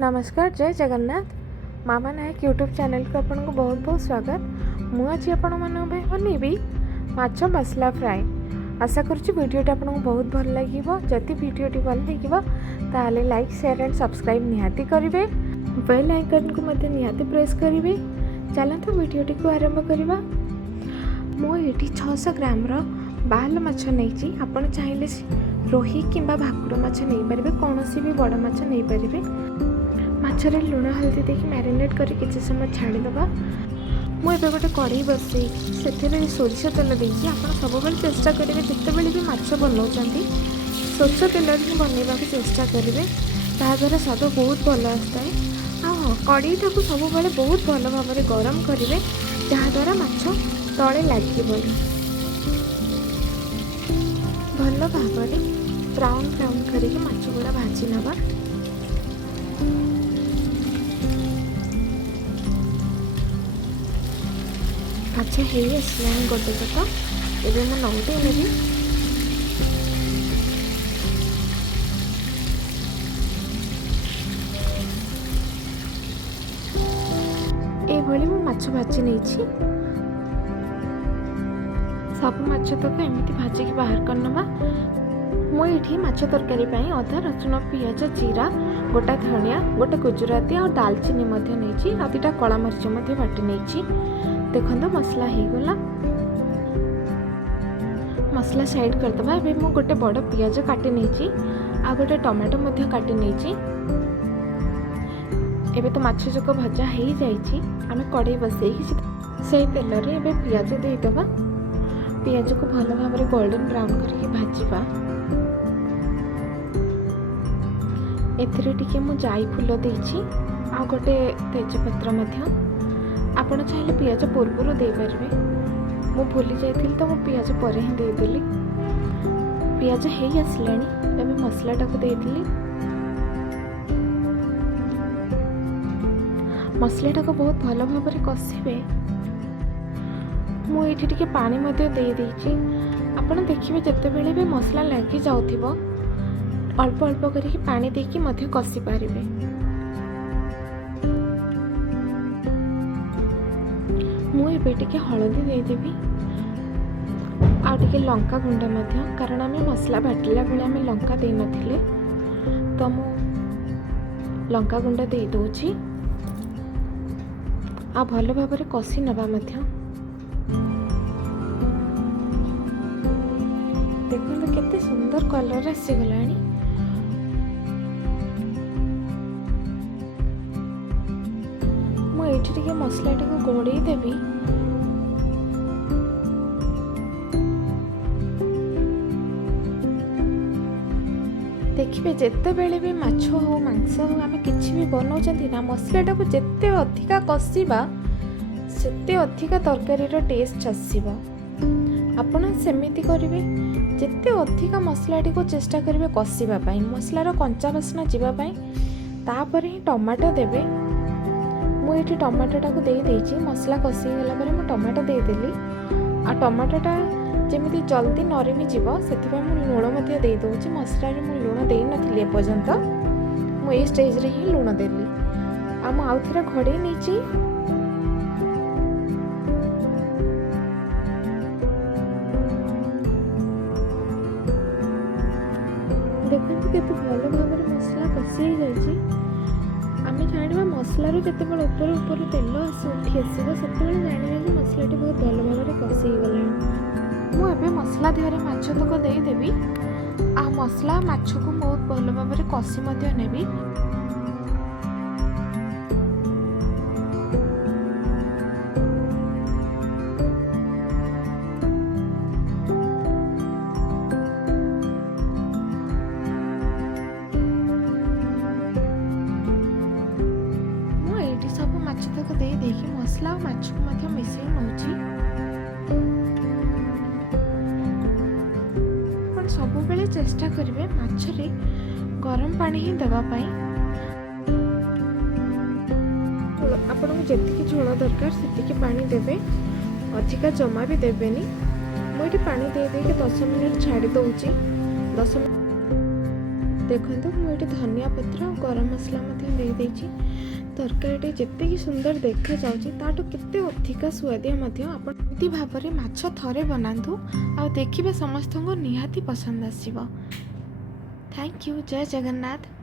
नमस्कार, जय जगन्नाथ। मामा नायक YouTube channel को आपको बहुत बहुत स्वागत। मुझे आपण बनैबी माछ मसला फ्राए। आशा करुँच भिडटे आपको बहुत भल लगे। जदि भिडटी भल लगे लाइक शेयर एंड सब्सक्राइब निहाती करेंगे। बेल आइकन को निहाती प्रेस करेंगे। चलते भिडटी को आरंभ करवा। मुझे 600 ग्राम बाहल माछ नहीं। आपड़ चाहिए रोही कि भाकुड़ माछ नहीं पारे, कौन भी बड़ माछ नहीं पारे। माछरे लुण हल्दी देकी मैरिनेट करी किसी समय छाड़ीदे। मुझे गोटे कड़े बसई से सोरिष तेल देती। आप सब चेष्टा करेंगे जितेबाला भी माछ बनाऊँ सोरिष तेल ही बनवा चेष्टा करेंगे। ताद्वारा स्वाद बहुत भल आसता है। हाँ, कड़े टाक सब बहुत भल भाव में गरम करेंगे जहाद्वारा माछ तले लगे भल भाव में ब्राउन ब्राउन करके माछ गुड़ा भाजी नवा। माछ हो आसलानी गोटे पट एवं मैं नौटे नेबी। ये माछ भाजी नहीं सब माछ तक एमती भाजिकी बाहर करनवा। मुझे माछ तरकारी अदा रसुण पियाज जीरा गोटा धनिया गोटे गुजराती और दालचीनी नहीं आ दुटा कला मरीच बाटी नहीं। देखो मसला हो गला। मसला साइड करदे। एबे मु गोटे बड़ पियाज काटी नहीं आ गोटे टमाटो काटी नहीं। एबे तो माछ जक भजा हो जाइए। आम कड़े बसई से तेल रे एबे पियाज देदेबा। पियाज को भल भाव में गोल्डन ब्राउन करके भाजवा। एथिरे टिके मु जाई फूल देइछि आ गोटे तेजपत्र आपण चाहिए पियाज पूर्व दे पारे। मु भूली जाइथिल तो मु पियाज पर ही देदेली। पियाज हो आसलानी एबे मसलाटा को देदेली। मसलाटा को बहुत भल भाव में कषिबे। मुझे टिके पानी दे देइछि। आपण देखिबे जतेबेले भी मसला लगी जाउथिबो अल्प अल्प करके पानी देकी मध्य कषि पारे। मुझे टिके हलदी देदेवी आ टिके लंका गुंड कारण आम मसला बाटिला बेले आम लंका दे नथिले तो मु लंका गुंड दे दोछि आ भल भाव में कषि नबा। देखो केते सुंदर कलर आसीगलानी। मुझे मसला को घोड़े देवी। देखिए जिते बेले भी माछ हो मांस हो आम कि भी बनाऊँ ना मसलाटा को जिते अधिका कषिबा सेते अधिका तरकारी टेस्ट आसब। आपण सेमिति करेंगे जिते अधिका मसलाटी को चेष्टा करेंगे कषापी मसलार कंचा बास्ना जावाई। तापर ही टमाटो देवे। मुझे टमाटोटा को दे देइछि। मसला कषिगला मुझे टमाटो देदेली आ टमाटोटा जमी जल्दी नरमी जीव से लुण दे दूँ। मसला मुझे लुण दे नी एपर्यंत मुझे स्टेज रे ही लुण देली आउ थे घड़े नहीं। देखते केते भल भाव में मसला कषि जाइए। आम जाना मसलार जिते ऊपर ऊपर तेल उठी आसो से जाना कि मसलाटी बहुत भल भाव में कषिगला। मुझे मसला देहरे माछ तक देदेवी आ मसला माछ को बहुत भल भाव में कषि नेबी। सब माछ तक दे देखी मसला और माछ को मिसई नौची। सब बेले चेष्टा करेंगे माछरे गरम पानी ही देवाई। आपको जी झोल दरकार से पानी देवे अधिका जमा भी देवेनि। मुझे पानी दे 10 मिनट छाड़ी दौची। 10 मिनट देखो मुझे धनिया पत्र और गरम मसला दे देछि। तरकारीटे जेतिकी सुंदर देखा जाउछि ताठू केते अधिक स्वादिया आपण एमती भाव में माछ थरे बनातु आ देखिबे समस्त को निहाती पसंद आसीबो। Thank you. जय जगन्नाथ।